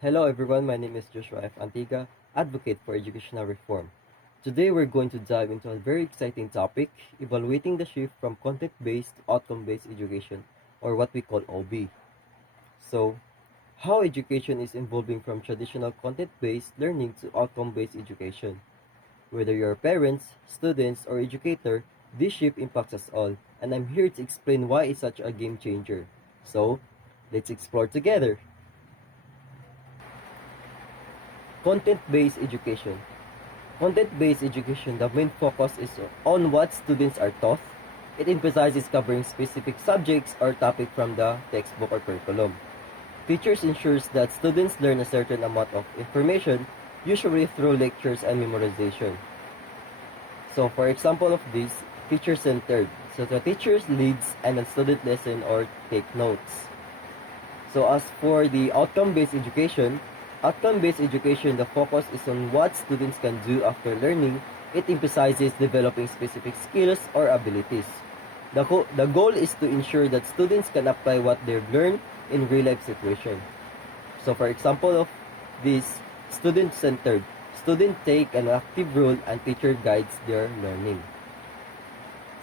Hello everyone, my name is Joshua F. Antiga, advocate for educational reform. Today we're going to dive into a very exciting topic, evaluating the shift from content-based to outcome-based education, or what we call OB. So, how education is evolving from traditional content-based learning to outcome-based education. Whether you're parents, students, or educator, this shift impacts us all, and I'm here to explain why it's such a game changer. So, let's explore together. Content-based education. Content-based education, the main focus is on what students are taught. It emphasizes covering specific subjects or topic from the textbook or curriculum. Teachers ensures that students learn a certain amount of information, usually through lectures and memorization. So for example of this, teacher-centered. So the teacher leads and the student listen or take notes. So as for the outcome-based education, the focus is on what students can do after learning. It emphasizes developing specific skills or abilities. The goal is to ensure that students can apply what they've learned in real-life situation. So for example of this, student-centered. Students take an active role and teacher guides their learning.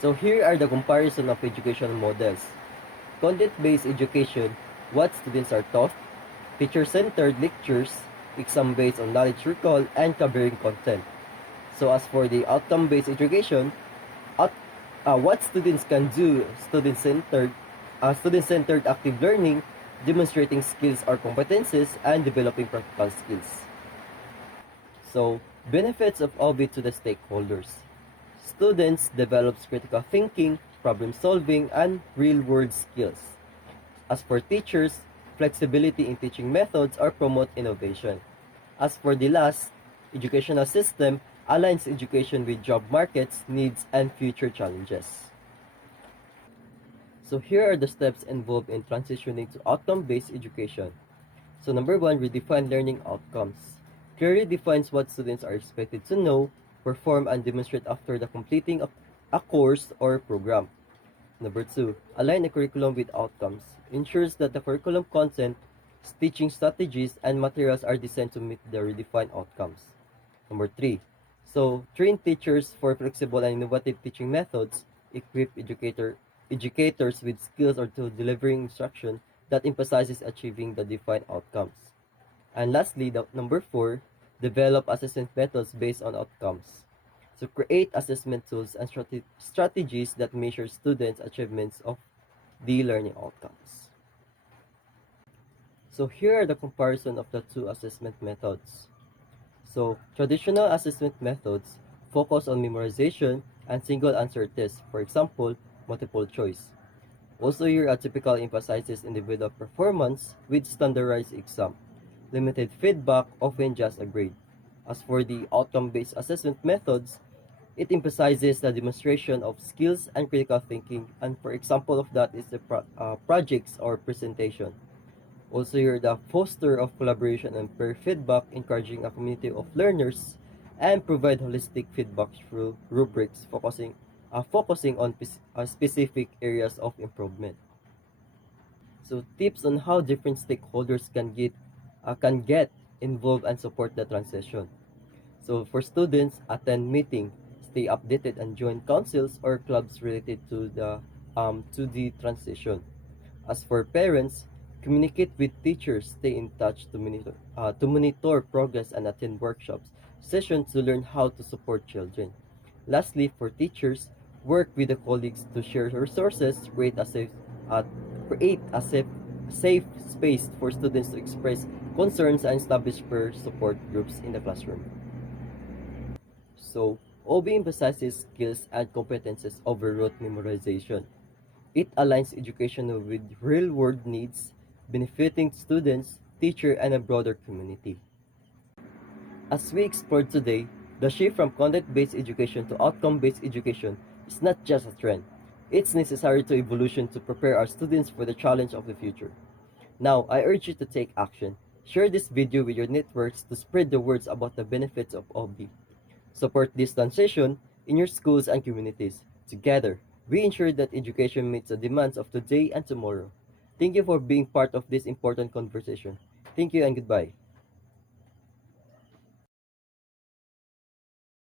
So here are the comparison of educational models. Content-based education, what students are taught, teacher-centered lectures, exam based on knowledge recall, and covering content. So as for the outcome-based education, what students can do, student-centered active learning, demonstrating skills or competences, and developing practical skills. So, benefits of OB to the stakeholders. Students develops critical thinking, problem solving, and real-world skills. As for teachers, flexibility in teaching methods or promote innovation. As for the last, educational system aligns education with job markets, needs, and future challenges. So here are the steps involved in transitioning to outcome-based education. So number one, redefine learning outcomes. Clearly defines what students are expected to know, perform, and demonstrate after the completing a course or program. Number two, align the curriculum with outcomes. Ensures that the curriculum content, teaching strategies, and materials are designed to meet the redefined outcomes. Number three, so train teachers for flexible and innovative teaching methods, equip educators with skills or to delivering instruction that emphasizes achieving the defined outcomes. And lastly, number four, develop assessment methods based on outcomes. So create assessment tools and strategies that measure students' achievements of the learning outcomes. So here are the comparison of the two assessment methods. So traditional assessment methods focus on memorization and single answer tests, for example, multiple choice. Also here a typical emphasizes individual performance with standardized exam, limited feedback, often just a grade. As for the outcome-based assessment methods, it emphasizes the demonstration of skills and critical thinking, and for example of that is the projects or presentation. Also here, the foster of collaboration and peer feedback, encouraging a community of learners, and provide holistic feedback through rubrics focusing on specific areas of improvement. So tips on how different stakeholders can get involved and support the transition. So for students, attend meeting, stay updated, and join councils or clubs related to the transition. As for parents, communicate with teachers, stay in touch to monitor progress and attend workshops, sessions to learn how to support children. Lastly, for teachers, work with the colleagues to share resources, uh, create safe space for students to express concerns and establish peer support groups in the classroom. So, OB emphasizes skills and competences over rote memorization. It aligns education with real-world needs, benefiting students, teacher, and a broader community. As we explored today, the shift from content-based education to outcome-based education is not just a trend. It's necessary to evolution to prepare our students for the challenge of the future. Now, I urge you to take action. Share this video with your networks to spread the words about the benefits of OB. Support this transition in your schools and communities. Together, we ensure that education meets the demands of today and tomorrow. Thank you for being part of this important conversation. Thank you and goodbye.